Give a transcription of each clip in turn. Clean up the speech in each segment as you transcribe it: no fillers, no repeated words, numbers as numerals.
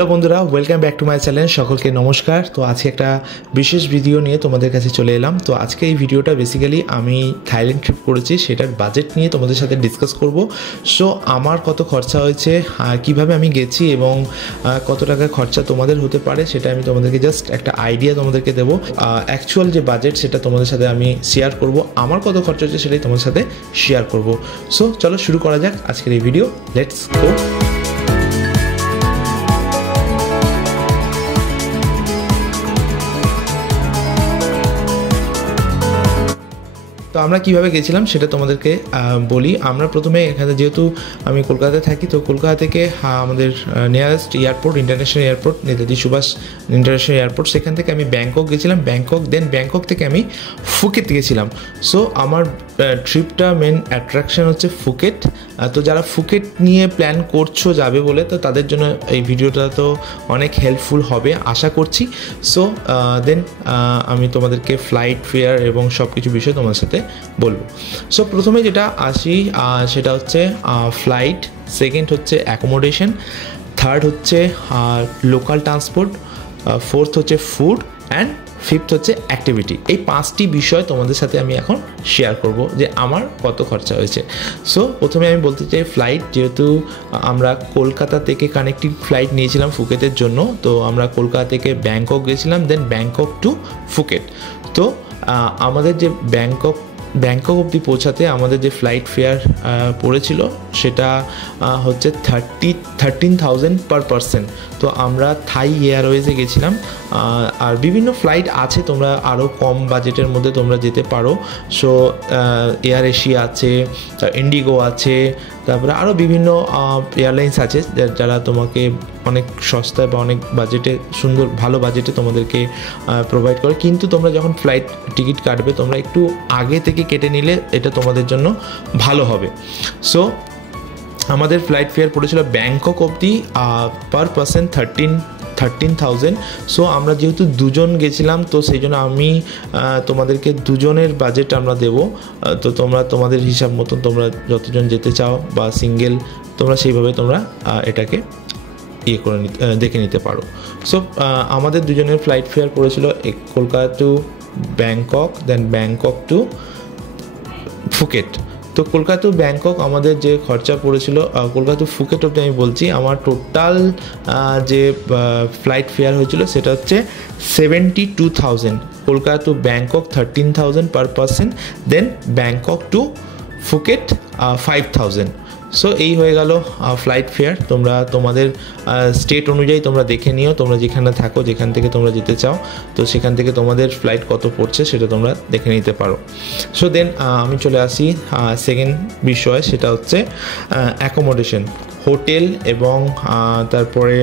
Hello বন্ধুরা, welcome back to my channel. সকলকে নমস্কার। তো আজকে একটা বিশেষ ভিডিও নিয়ে তোমাদের কাছে চলে এলাম। তো আজকে এই ভিডিওটা বেসিক্যালি আমি থাইল্যান্ড ট্রিপ করেছি সেটার বাজেট নিয়ে তোমাদের সাথে ডিসকাস করব। সো আমার কত খরচা হয়েছে, কিভাবে আমি গেছি এবং কত টাকা খরচা তোমাদের হতে পারে সেটা আমি তোমাদেরকে জাস্ট একটা আইডিয়া তোমাদেরকে দেবো। অ্যাকচুয়াল যে বাজেট সেটা তোমাদের সাথে আমি শেয়ার করব। আমার কত খরচা হচ্ছে সেটাই তোমাদের সাথে শেয়ার করব। সো চলো শুরু করা যাক আজকের এই ভিডিও। Let's go. তো আমরা কীভাবে গেছিলাম সেটা তোমাদেরকে বলি। আমরা প্রথমে এখানে যেহেতু আমি কলকাতায় থাকি, তো কলকাতা থেকে আমাদের nearest airport international airport Netaji Subhash international airport, সেখান থেকে আমি ব্যাংকক গেছিলাম। ব্যাংকক থেকে আমি ফুকেট গেছিলাম। সো আমার ট্রিপটা মেন অ্যাট্রাকশন হচ্ছে ফুকেট। তো যারা ফুকেট নিয়ে প্ল্যান করছো যাবে বলে, তো তাদের জন্য এই ভিডিওটা তো অনেক হেল্পফুল হবে আশা করছি। সো দেন আমি তোমাদেরকে ফ্লাইট ফেয়ার এবং সব কিছু বিষয় তোমার সাথে বলবো। সো প্রথমে যেটা আসি সেটা হচ্ছে ফ্লাইট, সেকেন্ড হচ্ছে অ্যাকোমোডেশন, থার্ড হচ্ছে লোকাল ট্রান্সপোর্ট, ফোর্থ হচ্ছে ফুড অ্যান্ড ফিফথ হচ্ছে অ্যাক্টিভিটি। এই পাঁচটি বিষয় তোমাদের সাথে আমি এখন শেয়ার করব যে আমার কত খরচা হয়েছে। সো প্রথমে আমি বলতে চাই ফ্লাইট, যেহেতু আমরা কলকাতা থেকে কানেক্টিং ফ্লাইট নিয়েছিলাম ফুকেটের জন্য, তো আমরা কলকাতা থেকে ব্যাংকক গেছিলাম, দেন ব্যাংকক টু ফুকেট। তো আমাদের যে ব্যাংকক অবধি পৌঁছাতে আমাদের যে ফ্লাইট ফেয়ার পড়েছিল সেটা হচ্ছে 13,000 পার পারসন। তো আমরা থাই এয়ারওয়েজে গেছিলাম। আর বিভিন্ন ফ্লাইট আছে, তোমরা আরও কম বাজেটের মধ্যে তোমরা যেতে পারো। সো এয়ার এশিয়া আছে, ইন্ডিগো আছে, তারপরে আরও বিভিন্ন এয়ারলাইন্স আছে যারা তোমাকে অনেক সস্তায় বা অনেক বাজেটে সুন্দর ভালো বাজেটে তোমাদেরকে প্রোভাইড করে। কিন্তু তোমরা যখন ফ্লাইট টিকিট কাটবে তোমরা একটু আগে থেকে কেটে নিলে এটা তোমাদের জন্য ভালো হবে। সো আমাদের ফ্লাইট ফেয়ার পড়েছিল ব্যাংকক অবধি পার পারসন 13,000। সো আমরা যেহেতু দুজন গেছিলাম, তো সেই জন্য আমি তোমাদেরকে দুজনের বাজেট আমরা দেবো। তো তোমরা তোমাদের হিসাব মতন তোমরা যতজন যেতে চাও বা সিঙ্গেল, তোমরা সেইভাবে তোমরা এটাকে করে দেখে নিতে পারো। সো আমাদের দুজনের ফ্লাইট ফেয়ার পড়েছিল Kolkata to Bangkok, then Bangkok to Phuket. তো কলকাতা টু ব্যাংকক আমাদের যে খরচা পড়েছিল, কলকাতা টু ফুকেট অবধি আমি বলছি, আমার টোটাল যে ফ্লাইট ফেয়ার হয়েছিল সেটা হচ্ছে 72,000। Kolkata to Bangkok 13,000 per person, then Bangkok to Phuket 5,000। So এই হয়ে গেল ফ্লাইট ফেয়ার। তোমরা তোমাদের স্টেট অনুযায়ী তোমরা দেখে নিও, তোমরা যেখানে থাকো, যেখান থেকে তোমরা যেতে চাও, তো সেখান থেকে তোমাদের ফ্লাইট কত পড়ছে সেটা তোমরা দেখে নিতে পারো। সো দেন আমি চলে আসি সেকেন্ড বিষয়, সেটা হচ্ছে অ্যাকোমোডেশন, হোটেল এবং তারপরে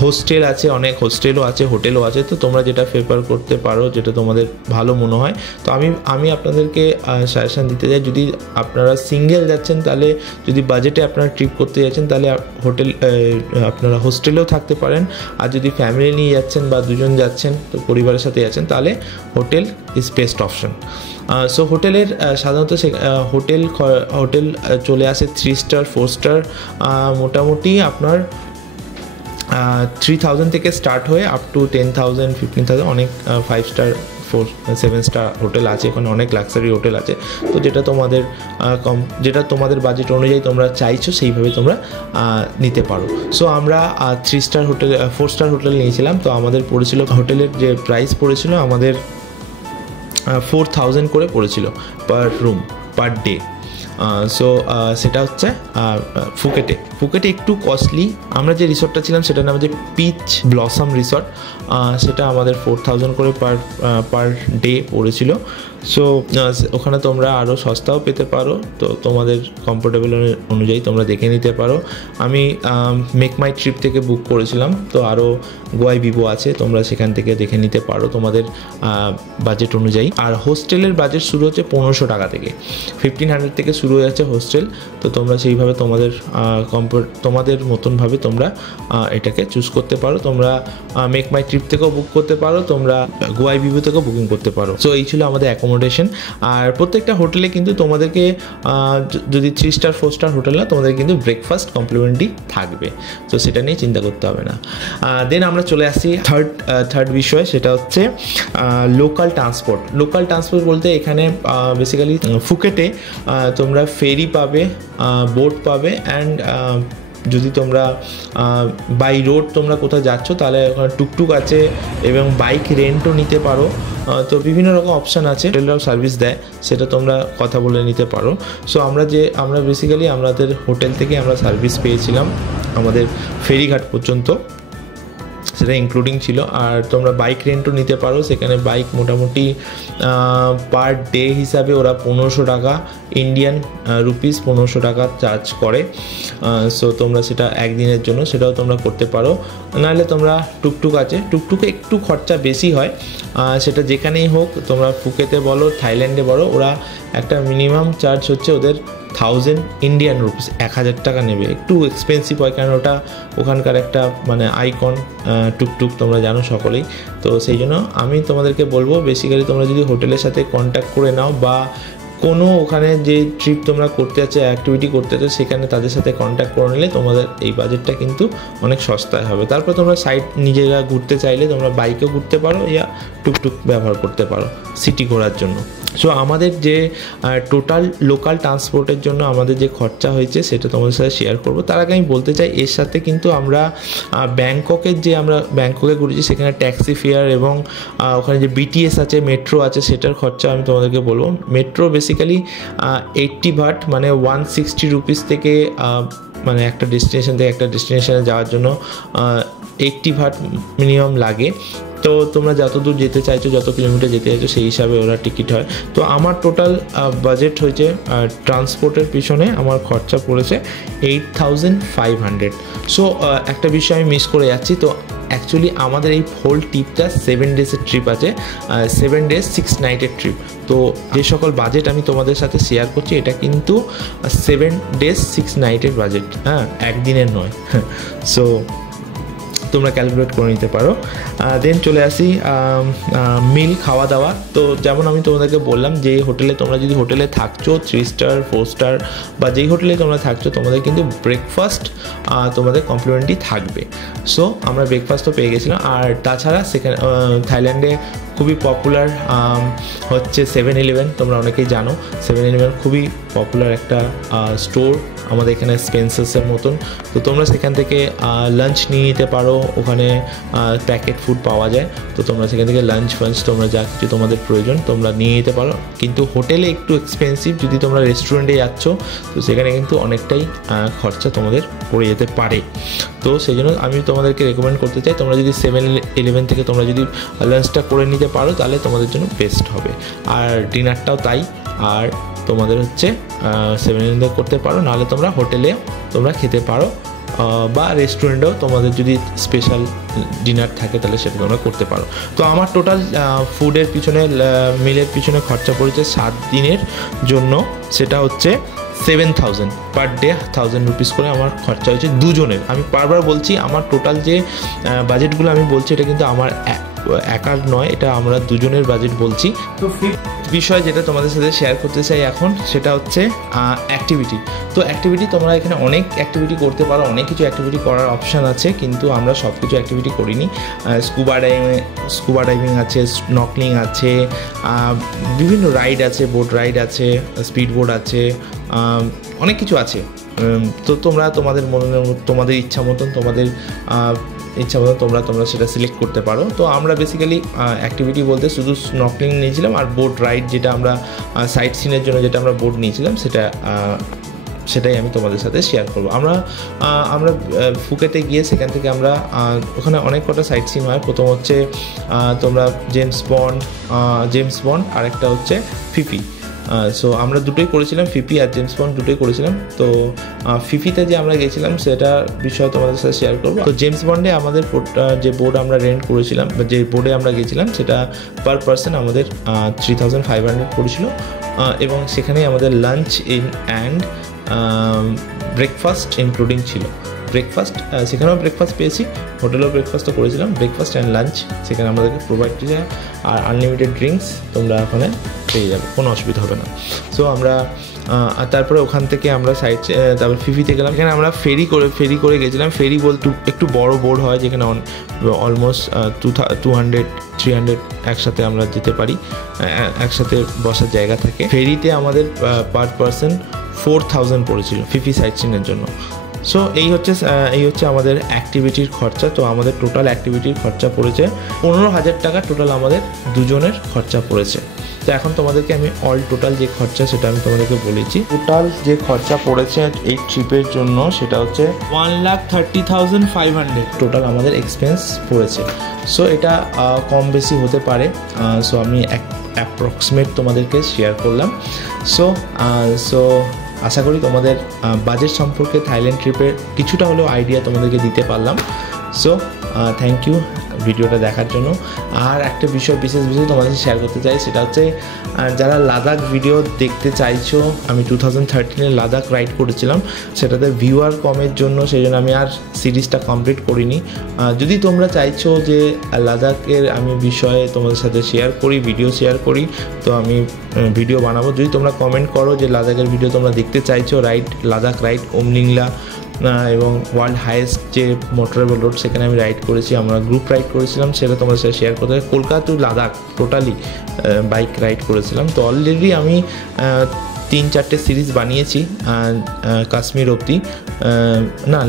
হোস্টেল আছে, অনেক হোস্টেলও আছে, হোটেলও আছে। তো তোমরা যেটা প্রেফার করতে পারো, যেটা তোমাদের ভালো মনে হয়। তো আমি আপনাদেরকে সাজেশান দিতে চাই, যদি আপনারা সিঙ্গেল যাচ্ছেন, তাহলে যদি বাজেটে আপনারা ট্রিপ করতে যাচ্ছেন তাহলে হোটেল আপনারা হোস্টেলেও থাকতে পারেন। আর যদি ফ্যামিলি নিয়ে যাচ্ছেন বা দুজন যাচ্ছেন, তো পরিবারের সাথে যাচ্ছেন, তাহলে hotel is best option. So হোটেলের সাধারণত হোটেল চলে আসে 3 স্টার 4 স্টার, মোটামুটি আপনার 3,000 থেকে স্টার্ট হয়ে আপ টু 10,000 15,000, অনেক 5 স্টার 4-7 স্টার হোটেল আছে, এখানে অনেক লাক্সারি হোটেল আছে। তো যেটা তোমাদের বাজেট অনুযায়ী তোমরা চাইছো সেইভাবে তোমরা নিতে পারো। সো আমরা 3 স্টার হোটেল 4 স্টার হোটেল নিয়েছিলাম। তো আমাদের পড়েছিল, হোটেলের যে প্রাইস পড়েছিল আমাদের 4,000 করে পড়েছিল পার রুম পার ডে। সো সেটা হচ্ছে ফুকেটে একটু কস্টলি। আমরা যে রিসর্টটা ছিলাম সেটার নাম হচ্ছে পিচ ব্লসম রিসর্ট, সেটা আমাদের 4,000 করে পার ডে পড়েছিল। সো ওখানে তোমরা আরও সস্তাও পেতে পারো, তো তোমাদের কমফোর্টেবল অনুযায়ী তোমরা দেখে নিতে পারো। আমি মেক মাই ট্রিপ থেকে বুক করেছিলাম, তো আরও গোয়াই ভিভো আছে, তোমরা সেখান থেকে দেখে নিতে পারো তোমাদের বাজেট অনুযায়ী। আর হোস্টেলের বাজেট শুরু হচ্ছে 1,500 টাকা থেকে, 1,500 থেকে শুরু শুরু হয়ে যাচ্ছে হোস্টেল। তো তোমরা সেইভাবে তোমাদের মতনভাবে তোমরা এটাকে চুজ করতে পারো। তোমরা মেক মাই ট্রিপ থেকেও বুক করতে পারো, তোমরা গোয়াই ভিভিউ থেকেও বুকিং করতে পারো। সো এই ছিল আমাদের অ্যাকোমোডেশন। আর প্রত্যেকটা হোটেলে কিন্তু তোমাদেরকে যদি 3 স্টার 4 স্টার হোটেল না, তোমাদের কিন্তু ব্রেকফাস্ট কমপ্লিমেন্টারি থাকবে। তো সেটা নিয়ে চিন্তা করতে হবে না। দেন আমরা চলে আসি থার্ড বিষয়, সেটা হচ্ছে লোকাল ট্রান্সপোর্ট। লোকাল ট্রান্সপোর্ট বলতে এখানে বেসিক্যালি ফুকেটে তোমরা ফেরি পাবে, বোট পাবে, অ্যান্ড যদি তোমরা বাই রোড তোমরা কোথাও যাচ্ছ তাহলে ওখানে টুকটুক আছে এবং বাইক রেন্টও নিতে পারো। তো বিভিন্ন রকম অপশান আছে, হোটেলরাও সার্ভিস দেয়, সেটা তোমরা কথা বলে নিতে পারো। সো আমরা বেসিক্যালি আমাদের হোটেল থেকে আমরা সার্ভিস পেয়েছিলাম আমাদের ফেরিঘাট পর্যন্ত, সেটা ইনক্লুডিং ছিল। আর তোমরা বাইক রেন্টও নিতে পারো, সেখানে বাইক মোটামুটি পার ডে হিসাবে ওরা 1500 টাকা ইন্ডিয়ান রুপিস 1500 টাকা চার্জ করে। সো তোমরা সেটা একদিনের জন্য সেটাও তোমরা করতে পারো। নাহলে তোমরা টুকটুক আছে, টুকটুকে একটু খরচা বেশি হয়, সেটা যেখানেই হোক, তোমরা ফুকেতে বলো থাইল্যান্ডে বলো, ওরা একটা মিনিমাম চার্জ হচ্ছে ওদের 1000 ইন্ডিয়ান রুপিস, 1000 টাকা নেবে। একটু এক্সপেন্সিভ হয় কারণ ওটা ওখানকার একটা মানে আইকন টুকটুক, তোমরা জানো সকলেই। তো সেই জন্য আমি তোমাদেরকে বলবো বেসিক্যালি তোমরা যদি হোটেলের সাথে কন্ট্যাক্ট করে নাও বা কোনো ওখানে যে ট্রিপ তোমরা করতে যাচ্ছ, অ্যাক্টিভিটি করতে যাচ্ছ, সেখানে তাদের সাথে কন্ট্যাক্ট করে নিলে তোমাদের এই বাজেটটা কিন্তু অনেক সস্তায় হবে। তারপর তোমরা সাইড নিজেরা ঘুরতে চাইলে তোমরা বাইকেও ঘুরতে পারো ইয়া টুকটুক ব্যবহার করতে পারো সিটি ঘোরার জন্য। সো আমাদের যে টোটাল লোকাল ট্রান্সপোর্টের জন্য আমাদের যে খরচা হয়েছে সেটা তোমাদের সাথে শেয়ার করবো। তার আগে আমি বলতে চাই এর সাথে কিন্তু আমরা ব্যাংককে ঘুরেছি, সেখানে ট্যাক্সি ফেয়ার এবং ওখানে যে বিটিএস আছে, মেট্রো আছে, সেটার খরচা আমি তোমাদেরকে বলবো। মেট্রো বেসিক্যালি 80 বাট মানে 160 রুপিস থেকে মানে একটা ডেস্টিনেশন থেকে একটা ডেস্টিনেশনে যাওয়ার জন্য 80 বাট মিনিমাম লাগে। তো তোমরা যত দূর যেতে চাইছো, যত কিলোমিটার যেতে চাইছো, সেই হিসাবে ওরা টিকিট হয়। তো আমার টোটাল বাজেট হয়েছে ট্রান্সপোর্টের পিছনে আমার খরচা পড়েছে 8500। সো একটা বিষয় আমি মিস করে যাচ্ছি। তো অ্যাকচুয়ালি আমাদের এই হোল ট্রিপটা 7 ডেজের ট্রিপ আছে, 7 ডেজ 6 নাইটের ট্রিপ। তো যে সকল বাজেট আমি তোমাদের সাথে শেয়ার করছি এটা কিন্তু 7 ডেজ 6 নাইটের বাজেট, হ্যাঁ, একদিনের নয়। সো তোমরা ক্যালকুলেট করে নিতে পারো। দেন চলে আসি মিল খাওয়া দাওয়া। তো যেমন আমি তোমাদেরকে বললাম যে হোটেলে তোমরা যদি হোটেলে থাকছো 3 স্টার 4 স্টার বা যেই হোটেলে তোমরা থাকছো, তোমাদের কিন্তু ব্রেকফাস্ট তোমাদের কমপ্লিমেন্টারি থাকবে। সো আমরা ব্রেকফাস্টও পেয়ে গেছিলাম। আর তাছাড়া সেখানে থাইল্যান্ডে খুবই পপুলার হচ্ছে 7-Eleven। তোমরা অনেকেই জানো 7-Eleven খুবই পপুলার একটা স্টোর আমাদের এখানে স্পেন্সার্সের মতন। তো তোমরা সেখান থেকে লাঞ্চ নিয়ে নিতে পারো, ওখানে প্যাকেট ফুড পাওয়া যায়। তো তোমরা সেখান থেকে লাঞ্চ তোমরা যা কিছু তোমাদের প্রয়োজন তোমরা নিয়ে নিতে পারো। কিন্তু হোটেলে একটু এক্সপেন্সিভ, যদি তোমরা রেস্টুরেন্টে যাচ্ছ তো সেখানে কিন্তু অনেকটাই খরচা তোমাদের পড়ে যেতে পারে। তো সেই জন্য আমি তোমাদেরকে রেকমেন্ড করতে চাই তোমরা যদি 7-Eleven থেকে তোমরা যদি লাঞ্চটা করে নিতে পারো তাহলে তোমাদের জন্য বেস্ট হবে। আর ডিনারটাও তাই। আর তোমাদের হচ্ছে 7-Eleven করতে পারো, নাহলে তোমরা হোটেলে তোমরা খেতে পারো বা রেস্টুরেন্টেও তোমাদের যদি স্পেশাল ডিনার থাকে তাহলে সেটা তোমরা করতে পারো। তো আমার টোটাল ফুডের পিছনে মিলের পিছনে খরচা পড়েছে 7 দিনের জন্য, সেটা হচ্ছে 7000 পার ডে, 1000 রুপিস করে আমার খরচা হয়েছে দুজনের। আমি বারবার বলছি আমার টোটাল যে বাজেটগুলো আমি বলছি এটা কিন্তু আমার একার নয়, এটা আমরা দুজনের বাজেট বলছি। তো বিষয় যেটা তোমাদের সাথে শেয়ার করতে চাই এখন সেটা হচ্ছে অ্যাক্টিভিটি। তো অ্যাক্টিভিটি তোমরা এখানে অনেক অ্যাক্টিভিটি করতে পারো, অনেক কিছু অ্যাক্টিভিটি করার অপশান আছে, কিন্তু আমরা সব কিছু অ্যাক্টিভিটি করিনি। স্কুবা ডাইভিং আছে, স্নর্কেলিং আছে, বিভিন্ন রাইড আছে, বোট রাইড আছে, স্পিড বোট আছে, অনেক কিছু আছে। তো তোমরা তোমাদের ইচ্ছা মতন তোমরা সেটা সিলেক্ট করতে পারো। তো আমরা বেসিক্যালি অ্যাক্টিভিটি বলতে শুধু স্নর্কেলিং নিয়েছিলাম আর বোট রাইড, যেটা আমরা সাইট সিনের জন্য যেটা আমরা বোট নিয়েছিলাম সেটাই আমি তোমাদের সাথে শেয়ার করবো। আমরা ফুকেতে গিয়ে সেখান থেকে আমরা ওখানে অনেক কটা সাইট সিন হয়। প্রথম হচ্ছে তোমরা জেমস বন্ড আর একটা হচ্ছে ফিফি। সো আমরা দুটোই করেছিলাম, ফিফি আর জেমস বন্ড দুটোই করেছিলাম। তো ফিফিতে যে আমরা গেছিলাম সেটা বিষয় তোমাদের সাথে শেয়ার করবো। তো জেমস বন্ডে আমাদের যে বোর্ড আমরা রেন্ট করেছিলাম বা যে বোর্ডে আমরা গেছিলাম সেটা পার পার্সন আমাদের 3500 পড়েছিল। এবং সেখানেই আমাদের লাঞ্চ অ্যান্ড ব্রেকফাস্ট ইনক্লুডিং ছিল। ব্রেকফাস্ট সেখানেও ব্রেকফাস্ট পেয়েছি, হোটেলেও ব্রেকফাস্টও করেছিলাম। ব্রেকফাস্ট অ্যান্ড লাঞ্চ সেখানে আমাদেরকে প্রোভাইড করেছে, আর আনলিমিটেড ড্রিঙ্কস তোমরা ওখানে পেয়ে যাবে, কোনো অসুবিধা হবে না। সো আমরা আর তারপরে ওখান থেকে আমরা তারপর ফিফিতে গেলাম। এখানে আমরা ফেরি করে গেছিলাম। ফেরি বলতে একটু বড় বোর্ড হয়, যেখানে অলমোস্ট 200-300 একসাথে আমরা যেতে পারি, একসাথে বসার জায়গা থাকে। ফেরিতে আমাদের পার পারসন 4000 পড়েছিল ফিফি সাইট সিনের জন্য। সো এই হচ্ছে আমাদের অ্যাক্টিভিটির খরচা। তো আমাদের টোটাল অ্যাক্টিভিটির খরচা পড়েছে 15,000 টাকা, টোটাল আমাদের দুজনের খরচা পড়েছে। তো এখন তোমাদেরকে আমি টোটাল যে খরচা সেটা আমি তোমাদেরকে বলেছি। টোটাল যে খরচা পড়েছে এই ট্রিপের জন্য সেটা হচ্ছে 1,30,500 টোটাল আমাদের এক্সপেন্স পড়েছে। সো এটা কম বেশি হতে পারে, সো আমি অ্যাপ্রক্সিমেট তোমাদেরকে শেয়ার করলাম। সো আশা করি তোমাদের বাজেট সম্পর্কে থাইল্যান্ড ট্রিপের কিছুটা হলেও আইডিয়া তোমাদেরকে দিতে পারলাম। সো থ্যাংক ইউ ভিডিওটা দেখার জন্য। আর একটা বিশেষ বিষয় তোমাদের সাথে শেয়ার করতে চাই, সেটা হচ্ছে যারা লাদাখ ভিডিও দেখতে চাইছো, আমি 2013 লাদাখ রাইড করেছিলাম, সেটাতে ভিউয়ার কমের জন্য সেই জন্য আমি আর সিরিজটা কমপ্লিট করিনি। যদি তোমরা চাইছো যে লাদাখের আমি বিষয়ে তোমাদের সাথে ভিডিও শেয়ার করি, তো আমি ভিডিও বানাবো। যদি তোমরা কমেন্ট করো যে লাদাখের ভিডিও তোমরা দেখতে চাইছো, লাদাখ রাইড ওমলিংলা এবং ওয়ার্ল্ড হাইয়েস্ট যে মোটরেবল রোড সেখানে আমি রাইড করেছি, আমরা গ্রুপ রাইড করেছিলাম, সেটা তোমাদের সাথে শেয়ার করতে হবে। Kolkata to Ladakh totally bike ride করেছিলাম। তো অলরেডি আমি 3-4টে সিরিজ বানিয়েছি, কাশ্মীর অবধি না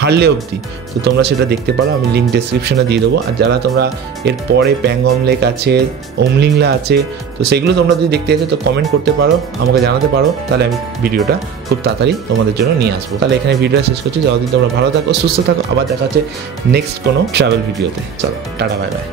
হারলে অবধি। তো তোমরা সেটা দেখতে পারো, আমি লিঙ্ক ডেসক্রিপশনে দিয়ে দেবো। আর যারা তোমরা এরপরে প্যাংগং লেক আছে, ওমলিংলা আছে, তো সেগুলো তোমরা যদি দেখতে চাইছো তো কমেন্ট করতে পারো, আমাকে জানাতে পারো, তাহলে আমি ভিডিওটা খুব তাড়াতাড়ি তোমাদের জন্য নিয়ে আসবো। তাহলে এখানে ভিডিওটা শেষ করছি। যতদিন তোমরা ভালো থাকো, সুস্থ থাকো, আবার দেখা হচ্ছে নেক্সট কোনো ট্রাভেল ভিডিওতে। চলো, টাটা, বাই বাই।